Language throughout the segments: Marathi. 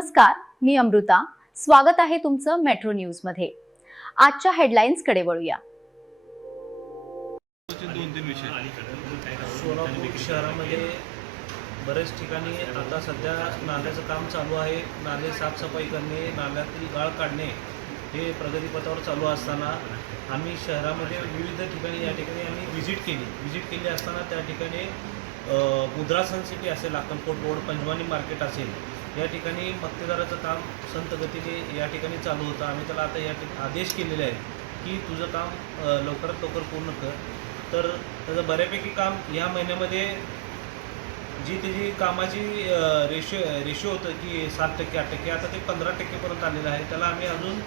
नमस्कार, मी अमृता. स्वागत आहे तुमचं मेट्रो न्यूज मध्ये. आजच्या हेडलाईन्स कडे वळूया. सोलापूर शहरामध्ये बरेच ठिकाणी आता सध्या नाल्याचं काम चालू आहे. नाले साफसफाई करणे, नाल्यातील गाळ काढणे हे प्रगतीपथावर चालू असताना आम्ही शहरामध्ये विविध ठिकाणी या ठिकाणी आम्ही व्हिजिट केली असताना त्या ठिकाणी मुद्रा सन सिटी असेल, अक्कलकोट रोड, पंजवानी मार्केट असेल, या ठिकाणी मक्तेदाराचं काम संत गतीने या ठिकाणी चालू होतं. आम्ही त्याला आता या आदेश केलेले आहेत की तुझं काम लवकरात लवकर पूर्ण कर. तर त्याचं बऱ्यापैकी काम ह्या महिन्यामध्ये जी त्याची कामाची रेशो होतं की 7%, 8%, आता ते 15%पर्यंत आलेलं आहे. त्याला आम्ही अजून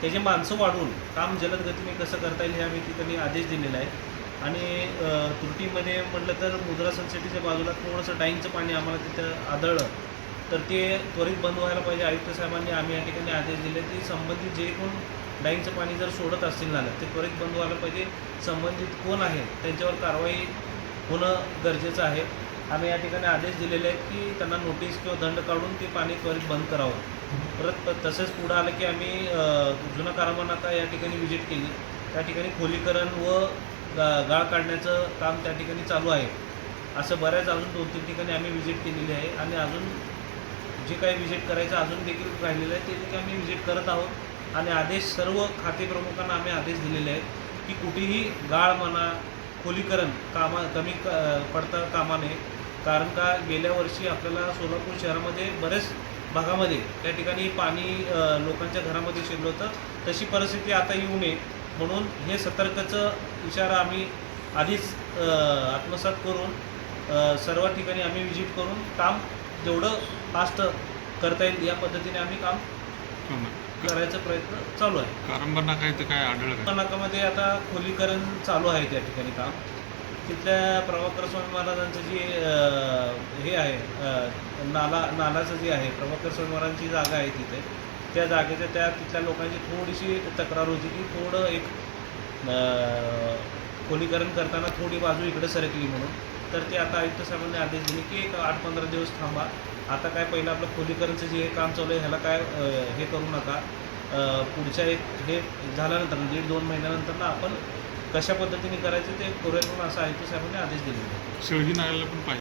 त्याचे माणसं वाढवून काम जलद गतीने कसं करता येईल हे आम्ही तिथे आदेश दिलेला आहे. आणि त्रुटीमध्ये म्हटलं तर मुद्रा सनसिटीच्या बाजूला थोडंसं डाईंगचं पाणी आम्हाला तिथं आढळलं, तर ते त्वरित बंद व्हायला पाहिजे. आयुक्त साहेबांनी आम्ही या ठिकाणी आदेश दिले की संबंधित जे कोण डाईंगचं पाणी जर सोडत असतील नाल्यात ते त्वरित बंद व्हायला पाहिजे. संबंधित कोण आहे त्यांच्यावर कारवाई होणं गरजेचं आहे. आम्ही या ठिकाणी आदेश दिलेले आहेत की त्यांना नोटीस किंवा दंड काढून ते पाणी त्वरित बंद करावं. परत तसंच पुढं आलं की आम्ही जुना कारामा नाका या ठिकाणी व्हिजिट केली. त्या ठिकाणी खोलीकरण व गाळ काढण्याचं काम त्या ठिकाणी चालू आहे. असं बऱ्याच अजून 2-3 ठिकाणी आम्ही व्हिजिट केलेली आहे आणि अजून जे काही व्हिजिट करायचं अजून देखील राहिलेलं आहे ते देखील आम्ही व्हिजिट करत आहोत. आणि आदेश सर्व खाते प्रमुखांना आम्ही आदेश दिलेले आहेत की कुठेही गाळ म्हणा, खोलीकरण कमी पडता कामा नये. कारण का गेल्या वर्षी आपल्याला सोलापूर शहरामध्ये बरेच भागामध्ये त्या ठिकाणी पाणी लोकांच्या घरामध्ये शिरलं होतं. तशी परिस्थिती आता येऊ नये म्हणून हे सतर्कचं इशारा आम्ही आधीच आत्मसात करून सर्व ठिकाणी आम्ही व्हिजिट करून काम जेवढं फास्ट करता येईल या पद्धतीने आम्ही काम करायचा प्रयत्न चालू आहे. कारंबा नाका इथं काय आढळलं? नाकामध्ये आता खोलीकरण चालू आहे त्या ठिकाणी काम. तिथल्या प्रभाकर स्वामी महाराजांचं जे हे आहे नालाचं जे आहे, प्रभाकर स्वामी महाराजांची जागा आहे तिथे, त्या जागेच्या तिथल्या लोकांची थोडीशी तक्रार होती की थोडं एक खोलीकरण करताना थोडी बाजू इकडे सरकली म्हणून. तर ते आता आयुक्त साहेबांनी आदेश दिले की एक 8-15 दिवस थांबा. आता काय पहिलं आपलं खोलीकरणचं जे काम चालू आहे ह्याला काय हे करू नका. पुढच्या हे झाल्यानंतर 1.5-2 महिन्यानंतर ना आपण कशा पद्धतीने करायचं ते करूया म्हणून असं आयुक्त साहेबांनी आदेश दिलेला आहे. शिवाजी नाल्याला पण पाहिजे.